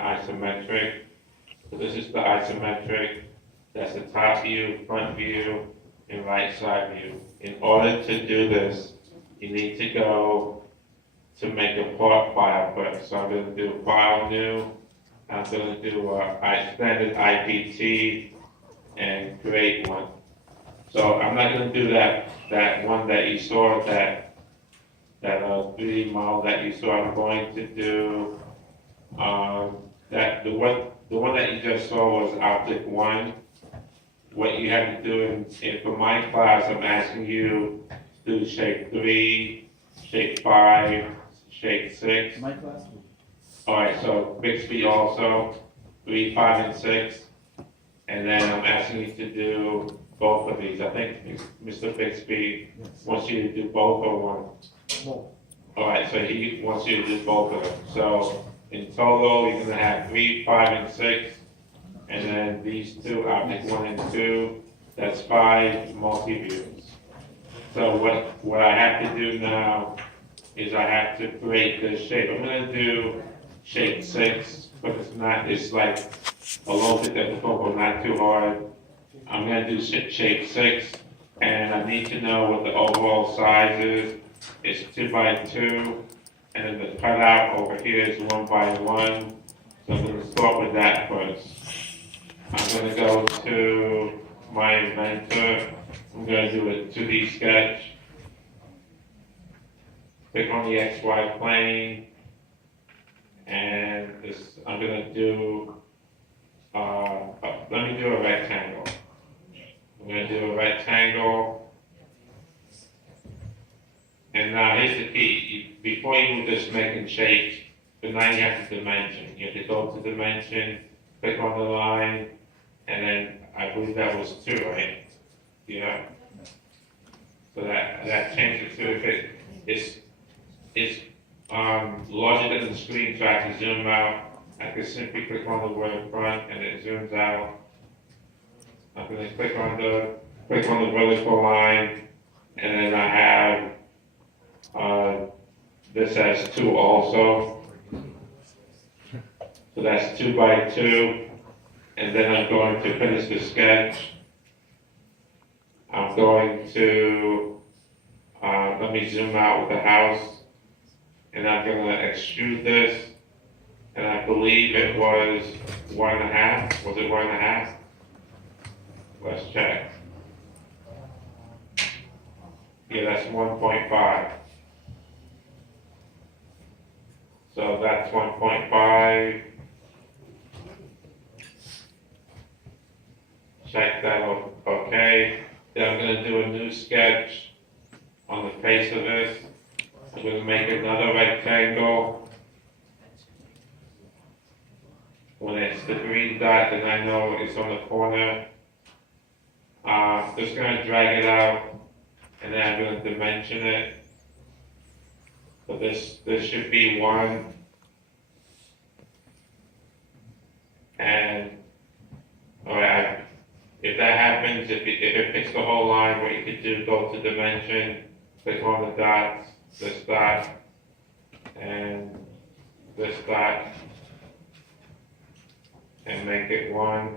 isometric. So this is the isometric. That's the top view, front view, and right side view. In order to do this, you need to go to make a part file first. So I'm going to do file new. I'm going to do a standard IPT and create one. So I'm not going to do that one that you saw, that 3D model that you saw. I'm going to do that the one that you just saw was Optic 1. What you have to do for my class, I'm asking you to do shape 3, shape 5, shape 6. My class. All right, so Bixby also, 3, 5, and 6. And then I'm asking you to do both of these. I think Mr. Bixby wants you to do both or one. Both. All right, so he wants you to do both of them. So in total, you're gonna have 3, 5, and 6. And then these two, Optic 1 and 2, that's 5 multi-views. So what I have to do now is I have to create this shape. I'm gonna do shape 6, but it's like a little bit difficult, but not too hard. I'm gonna do shape 6, and I need to know what the overall size is. It's 2 by 2, and then the cutout over here is 1 by 1. So I'm gonna start with that first. I'm gonna go to my inventor. I'm gonna do a 2D sketch. Click on the XY plane, and I'm gonna do, let me do a rectangle. I'm gonna do a rectangle. And now here's the key. Before you were just making shapes, but now you have to dimension. You have to go to dimension, click on the line, and then I believe that was 2, right? Yeah. So that changes to, if it's larger than the screen, so I can zoom out. I can simply click on the word front and it zooms out. I'm going to click on the vertical line, and then I have this as 2 also. So that's 2 by 2. And then I'm going to finish the sketch. I'm going to, let me zoom out with the house. And I'm going to extrude this. And I believe it was 1.5. Was it 1.5? Let's check. Yeah, that's 1.5. So that's 1.5. Check that out, okay. Then I'm gonna do a new sketch on the face of this. I'm gonna make another rectangle. When it's the green dot, then I know it's on the corner. Just gonna drag it out, and then I'm gonna dimension it. So this should be 1. And, alright, if that happens, if it picks the whole line, what you could do, go to dimension, click on the dots, this dot, and this dot, and make it 1.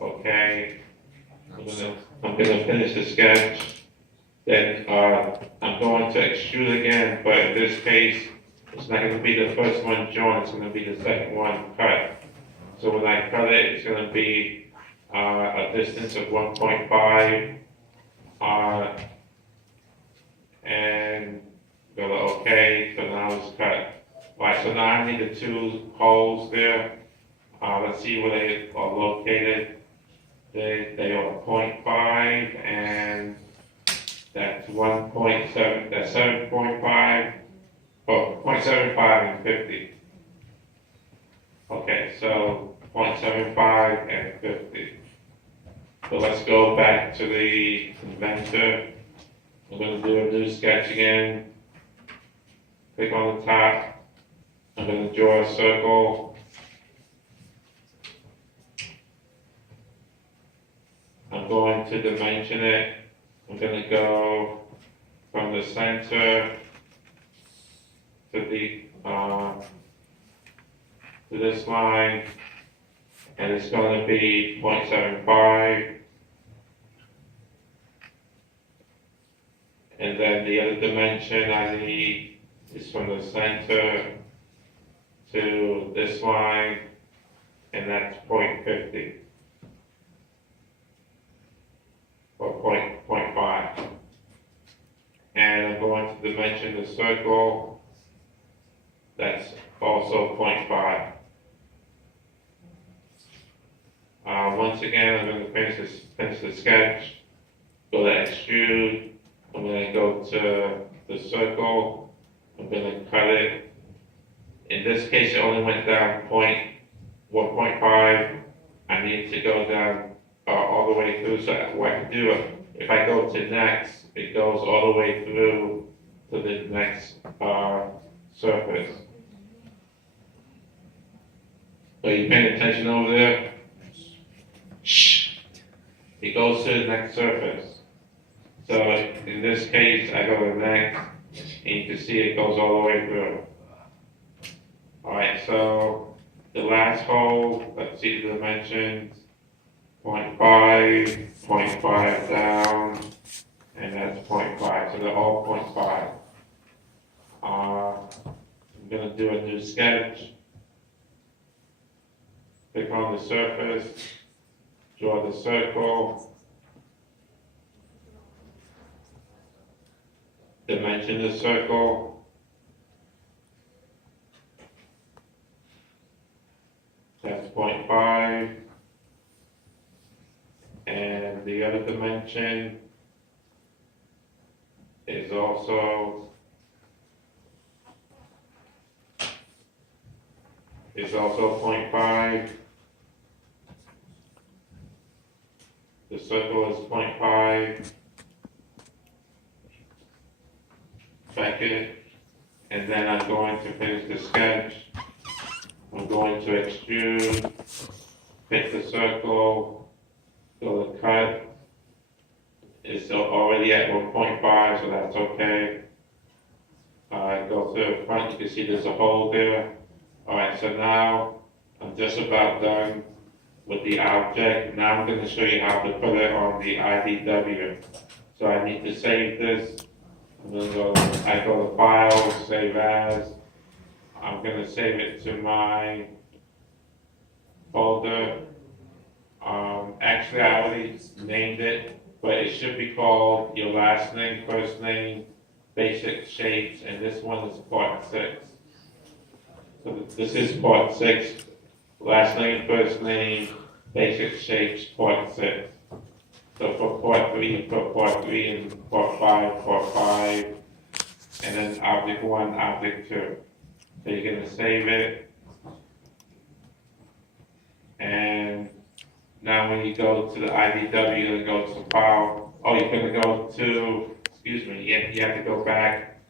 Okay. I'm gonna finish the sketch. Then I'm going to extrude again, but in this case, it's not gonna be the first one joined, it's gonna be the second one cut. So when I cut it, it's gonna be a distance of 1.5, and go to OK, so now it's cut. Alright, so now I need the 2 holes there. Let's see where they are located. They are 0.5, and that's 1.7, that's 7.5, 0.75 and 50. Okay, so 0.75 and 50. So let's go back to the inventor. I'm going to do a new sketch again. Click on the top. I'm going to draw a circle. I'm going to dimension it. I'm going to go from the center to the to this line, and it's gonna be 0.75. And then the other dimension I need is from the center to this line, and that's 0.50. Or 0.5. And I'm going to dimension the circle, that's also 0.5. Once again, I'm going to finish the sketch, go to extrude, I'm going to go to the circle, I'm going to cut it. In this case, it only went down 1.5. I need to go down all the way through, so what I can do, if I go to next, it goes all the way through to the next surface. So you paying attention over there? Shh. It goes to the next surface. So in this case, I go to next, and you can see it goes all the way through. Alright, so the last hole, let's see the dimensions. 0.5, 0.5 down, and that's 0.5, so they're all 0.5. I'm going to do a new sketch. Click on the surface, draw the circle, dimension the circle, that's 0.5. And the other dimension is also 0.5. The circle is 0.5. Second, and then I'm going to finish the sketch. I'm going to extrude, pick the circle. So the cut is already at 1.5, so that's okay. Go to the front, you can see there's a hole there. Alright, so now I'm just about done with the object. Now I'm going to show you how to put it on the IDW. So I need to save this. I go to File, Save As. I'm going to save it to my folder. Actually, I already named it, but it should be called your last name, first name, basic shapes, and this one is part 6. So this is part 6, last name, first name, basic shapes, part 6. So for part 3, you put part 3 and part 5, and then object 1, object 2. So you're going to save it, and now when you go to the IDW, you're going to go to File. Oh, you're going to go to, you have to go back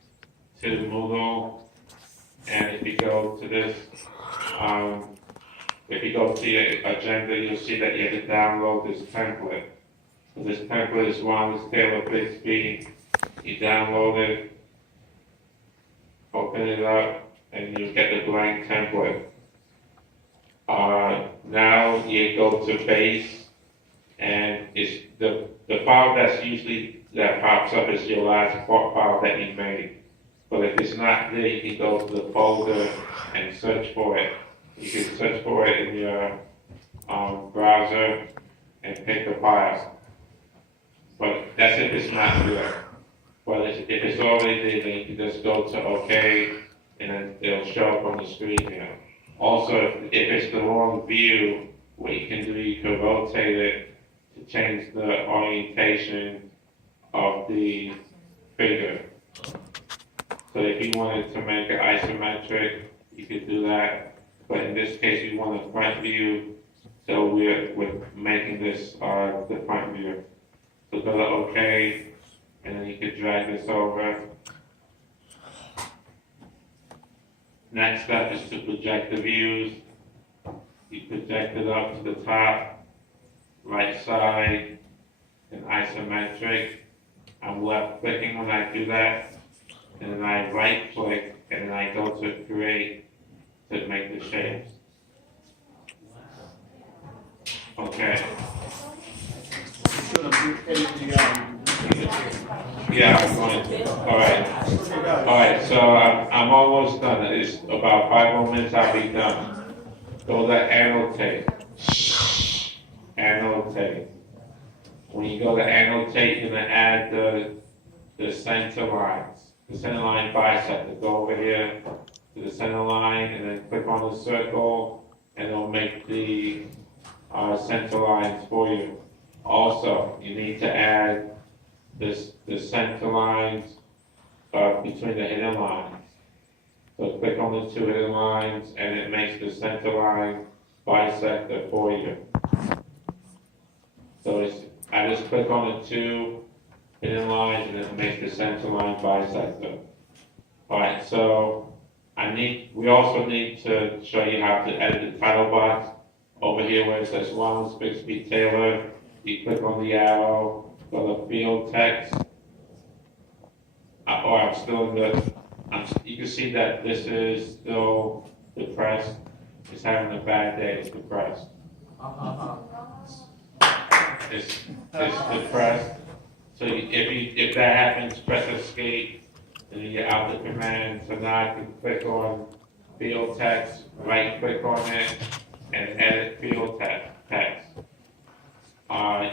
to Moodle. And if you go to this, if you go to your agenda, you'll see that you have to download this template. So this template is Ron Taylor Bixby. You download it, open it up, and you get the blank template. Now you go to base, and it's the file that pops up is your last file that you made. But if it's not there, you can go to the folder and search for it. You can search for it in your browser and pick the file. But that's if it's not there. But if it's already there, then you can just go to OK, and then it'll show up on the screen here. Also, if it's the wrong view, what you can do, you can rotate it to change the orientation of the figure. So if you wanted to make it isometric, you could do that. But in this case, we want a front view, so we're making this the front view. So go to OK, and then you could drag this over. Next step is to project the views. You project it up to the top, right side, and isometric. I'm left clicking when I do that, and then I right click, and then I go to create to make the shapes. Okay, Should have edited the yeah, I'm going to, all right. Okay, guys. All right, so I'm almost done. It's about 5 more minutes, I'll be done. Go to annotate. Annotate. When you go to annotate, you're gonna add the center lines. The center line bisector. Go over here to the center line and then click on the circle and it'll make the center lines for you. Also, you need to add the center lines between the hidden lines. So click on the two hidden lines and it makes the center line bisector for you. So I just click on the two hidden lines and it makes the center line bisector. Alright, so we also need to show you how to edit the title box. Over here where it says Ronald Bixby Taylor, you click on the arrow, go to field text. I'm still in you can see that this is still depressed. It's having a bad day, it's depressed. It's depressed. So if that happens, press escape, and then you're out the command. So now I can click on field text, right click on it, and edit field text.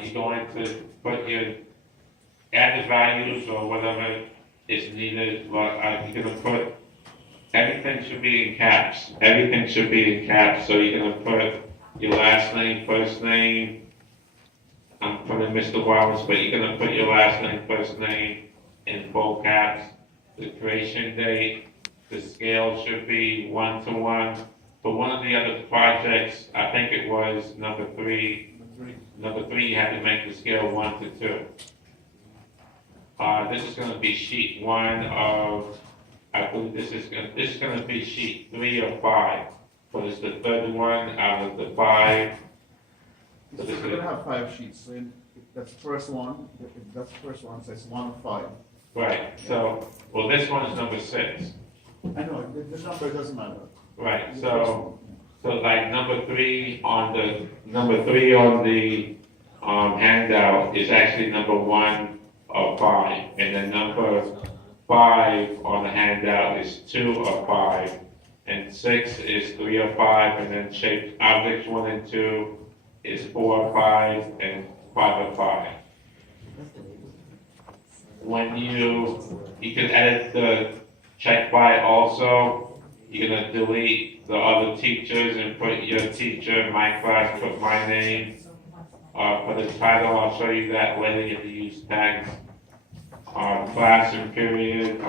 You're going to put your add the values or whatever is needed. Well, you're gonna put everything should be in caps. Everything should be in caps. So you're gonna put your last name, first name. I'm putting Mr. Wallace, but you're gonna put your last name, first name in full caps. The creation date, the scale should be 1:1. For one of the other projects, I think it was number three, you had to make the scale 1:2. This is gonna be sheet 1 of, I believe this is gonna be sheet 3 of 5. But it's the third one out of the 5. So We're gonna have 5 sheets, so that's the first one, that's the first one, so it's 1 of 5. Right, so, well, this one is number 6. I know, the number doesn't matter. Right, so like number 3 on the handout is actually number 1 of 5, and then number 5 on the handout is 2 of 5, and 6 is 3 of 5, and then shape objects 1 and 2 is 4 of 5 and 5 of 5. When you can edit the check by also. You're gonna delete the other teachers and put your teacher, my class, put my name. For the title, I'll show you that later. You have to use tags. Class and period.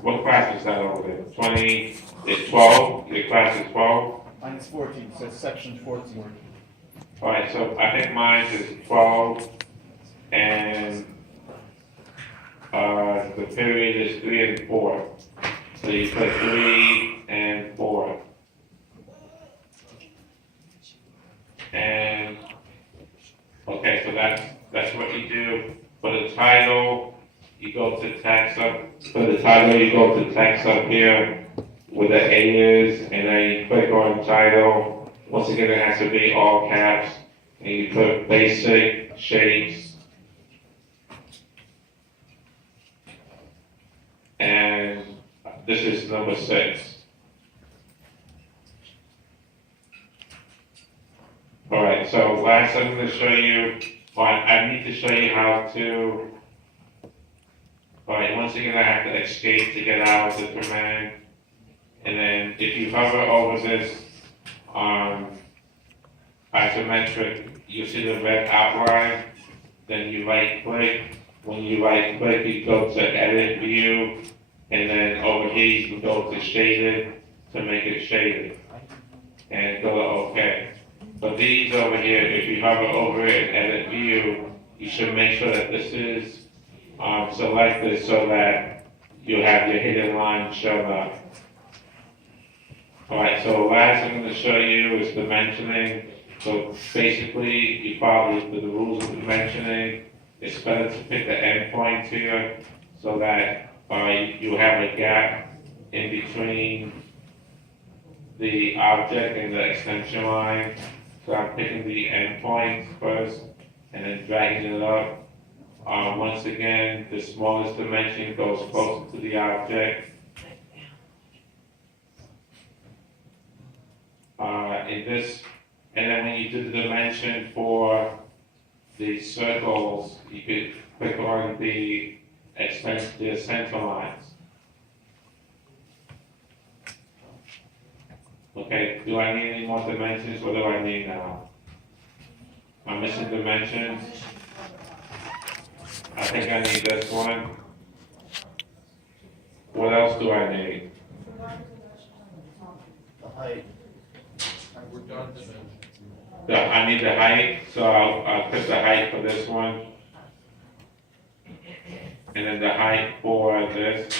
What class is that over there? 20. It's 12. Your class is 12. Mine is 14, so it's section 14. All right. So I think mine is 12, and the period is 3 and 4. So you put 3 and 4. And, okay, so that's what you do. For the title, you go to text up. For the title, you go to text up here where the A is, and then you click on title. Once again, it has to be all caps. And you put basic shapes. And this is number 6. All right, so last I'm going to show you, I need to show you how to, all right, once again I have to escape to get out of the command. And then if you hover over this isometric, you see the red outline, then you right click. When you right click, you go to edit view. And then over here, you can go to shaded to make it shaded. And go to OK. So these over here, if you hover over it and edit view, you should make sure that this is selected so that you'll have your hidden line shown up. Alright, so last I'm going to show you is dimensioning. So basically, you follow the rules of dimensioning. It's better to pick the endpoints here so that you have a gap in between the object and the extension line. So I'm picking the endpoints first and then dragging it up. Once again, the smallest dimension goes closer to the object. In this, and then when you do the dimension for the circles, you could click on the center lines. Okay, do I need any more dimensions? What do I need now? I'm missing dimensions. I think I need this one. What else do I need? The height. We're done dimensions. I need the height, so I'll put the height for this one. And then the height for this.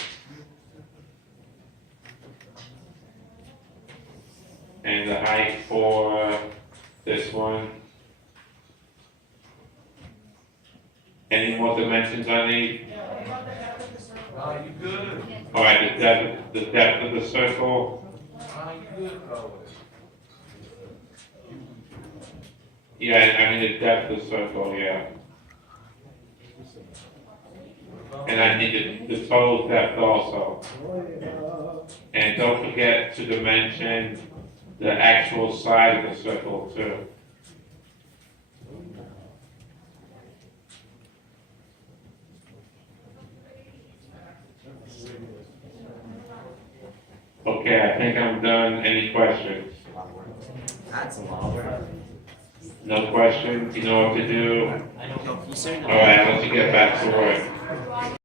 And the height for this one. Any more dimensions I need? You good? All right, the depth of the circle. You good, Owen? Yeah, I mean the depth of the circle, yeah. And I need the total depth also. And don't forget to dimension the actual side of the circle too. Okay, I think I'm done. Any questions? That's a lot of work. No questions? You know what to do? I don't know if you said All right, let's get back to work.